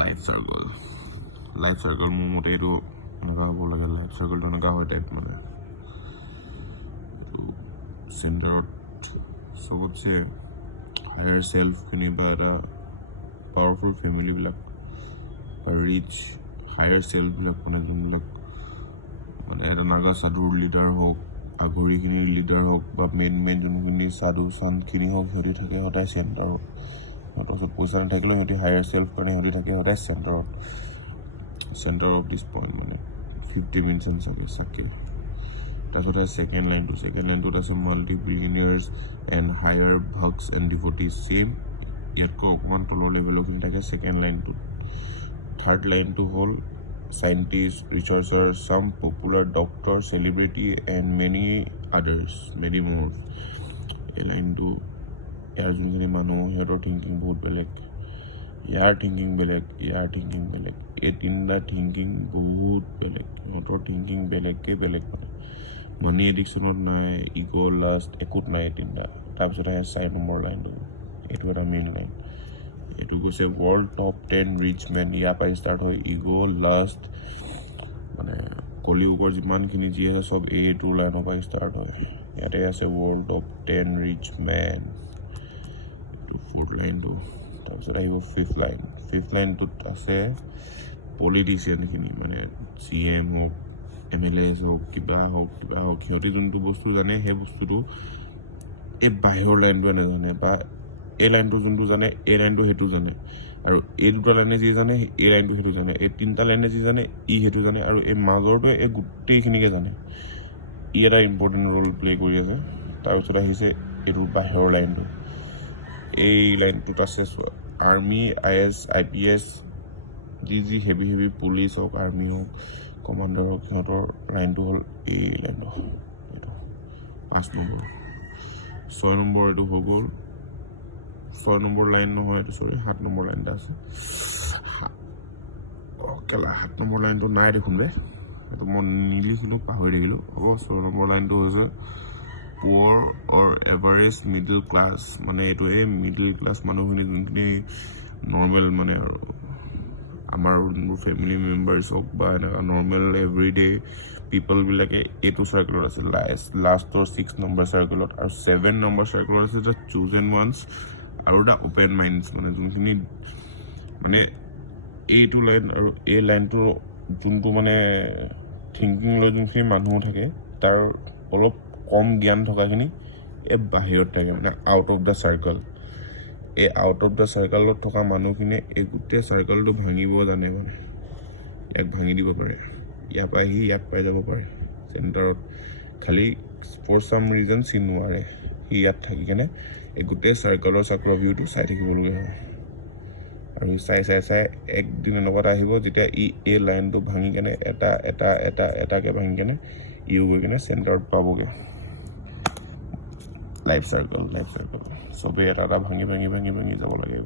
Life circle মোৰ মতে এইটো এনেকুৱা হ'ব লাগে। লাইফ চাৰ্কলটো এনেকুৱা হয় টাইপ মানে এইটো চেণ্টাৰত চবতছে হায়াৰ চেল্ফখিনি বা এটা পাৱাৰফুল ফেমিলিবিলাক বা ৰিচ হায়াৰ চেল্ফবিলাক মানে যোনবিলাক মানে এটা নাগা সাধুৰ লিডাৰ হওক, আগৰিখিনিৰ লিডাৰ হওক বা মেইন যোনখিনি সাধু চান্তখিনি হওক, সিহঁতি থাকে সদায় চেণ্টাৰত। সিহঁতৰ ওচৰত পইচা নাথাকিলেও সিহঁতি হায়াৰ চেল্ফ কাৰণে সিহঁতি থাকে সদায় চেণ্টাৰ অফ দিছ পইণ্ট মানে 50 মিনিটছ চাকে। তাৰপিছত ছেকেণ্ড লাইনটোত আছে মাল্টি বিলিয়নিয়াৰ্ছ এণ্ড হায়াৰ ভক্স এণ্ড ডিভটিজ। ছেইম ইয়াতকৈ অকণমান তলৰ লেভেলৰখিনি থাকে ছেকেণ্ড লাইনটোত। থাৰ্ড লাইনটো হ'ল scientists, researchers, some popular doctors, celebrity and many others, many more. এই লাইনটো ইয়াৰ যোনখিনি মানুহ সিহঁতৰ থিংকিং বহুত বেলেগ, ইয়াৰ থিংকিং বেলেগ। এই তিনিটা থিংকিং বহুত বেলেগ, সিহঁতৰ থিংকিং বেলেগকৈ বেলেগ মানে মানি এডিকশ্যনত নাই, ইগ' লাষ্ট একোত নাই এই তিনিটা। তাৰপিছত আহে 4 নম্বৰ লাইনটো, এইটো এটা মেইন লাইন। এইটো কৈছে ৱৰ্ল্ড টপ 10 ৰিচ মেন। ইয়াৰ পৰা ষ্টাৰ্ট হয় ইগ' লাষ্ট মানে কলিউগৰ যিমানখিনি যি আছে চব এইটো লাইনৰ পৰা ষ্টাৰ্ট হয়। ইয়াতে আছে ৱৰ্ল্ড টপ 10 ৰিচ মেন, এইটো 4th লাইনটো। তাৰপিছত আহিব 5th লাইনটোত আছে পলিটিচিয়ানখিনি মানে CM হওক, MLAs হওক, কিবা হওক সিহঁতে যোনটো বস্তু জানে সেই বস্তুটো এই বাহিৰৰ লাইনটোৱে নাজানে, বা এই লাইনটো যোনটো জানে এই লাইনটো সেইটো জানে, আৰু এই দুটা লাইনে যি জানে এই লাইনটো সেইটো জানে, এই তিনিটা লাইনে যি জানে সেইটো জানে, আৰু এই মাজৰটোৱে এই গোটেইখিনিকে জানে। এটা ইম্পৰ্টেণ্ট ৰোল প্লে কৰি আছে। তাৰপিছত আহিছে এইটো বাহিৰৰ লাইনটো। এই লাইনটোত আছে আৰ্মি, IS, IPS যি হেভি পুলিচ হওক, আৰ্মি হওক, কমাণ্ডাৰ হওক, সিহঁতৰ লাইনটো হ'ল এই লাইনটো, এইটো 5 নম্বৰ। 6 নম্বৰ এইটো হৈ গ'ল 6 নম্বৰ লাইন নহয়, এইটো 7 নম্বৰ লাইন এটা আছে। 7 নম্বৰ লাইনটো নাই দেখোন দে, এইটো মই নিলিখিলোঁ, পাহৰি থাকিলোঁ। হ'ব 6 নম্বৰ লাইনটো হৈছে পুৱাৰ অৰ এভাৰেজ মিডল ক্লাছ, মানে এইটো এই মিডল ক্লাছ মানুহখিনি যোনখিনি নৰ্মেল মানে আৰু আমাৰ ফেমিলি মেম্বাৰ্ছ হওক বা এনেকুৱা নৰ্মেল এভৰিডে পিপলবিলাকে এইটো চাৰ্কেলত আছে লাষ্টৰ 6 নম্বৰ চাৰ্কেলত। আৰু 7 নম্বৰ চাৰ্কেলত আছে দ্য চুজেন ওৱানছ আৰু দ্য অপেন মাইণ্ডছ, মানে যোনখিনি মানে এইটো লাইন আৰু এই লাইনটোৰ যোনটো মানে থিংকিং লৈ যোনখিনি মানুহ থাকে তাৰ অলপ কম জ্ঞান থকাখিনি এই বাহিৰত থাকে, মানে আউট অফ দ্য চাৰ্কল। এই আউট অফ দ্য চাৰ্কলত থকা মানুহখিনিয়ে এই গোটেই চাৰ্কলটো ভাঙিব জানে, মানে ইয়াক ভাঙি দিব পাৰে, ইয়াৰ পৰা আহি ইয়াক পাই যাব পাৰে চেণ্টাৰত। খালি ফৰ চাম ৰিজন সি নোৱাৰে, সি ইয়াত থাকি কেনে এই গোটেই চাৰ্কলৰ ভিউটো চাই থাকিবলগীয়া হয়। আৰু চাই একদিন এনেকুৱা এটা আহিব যেতিয়া এই লাইনটো ভাঙি কেনে এটাকৈ ভাঙি কেনে গৈ কেনে চেণ্টাৰত পাবগৈ। লাইফ চাৰ্কল চবেই এটা ভাঙি যাব লাগে।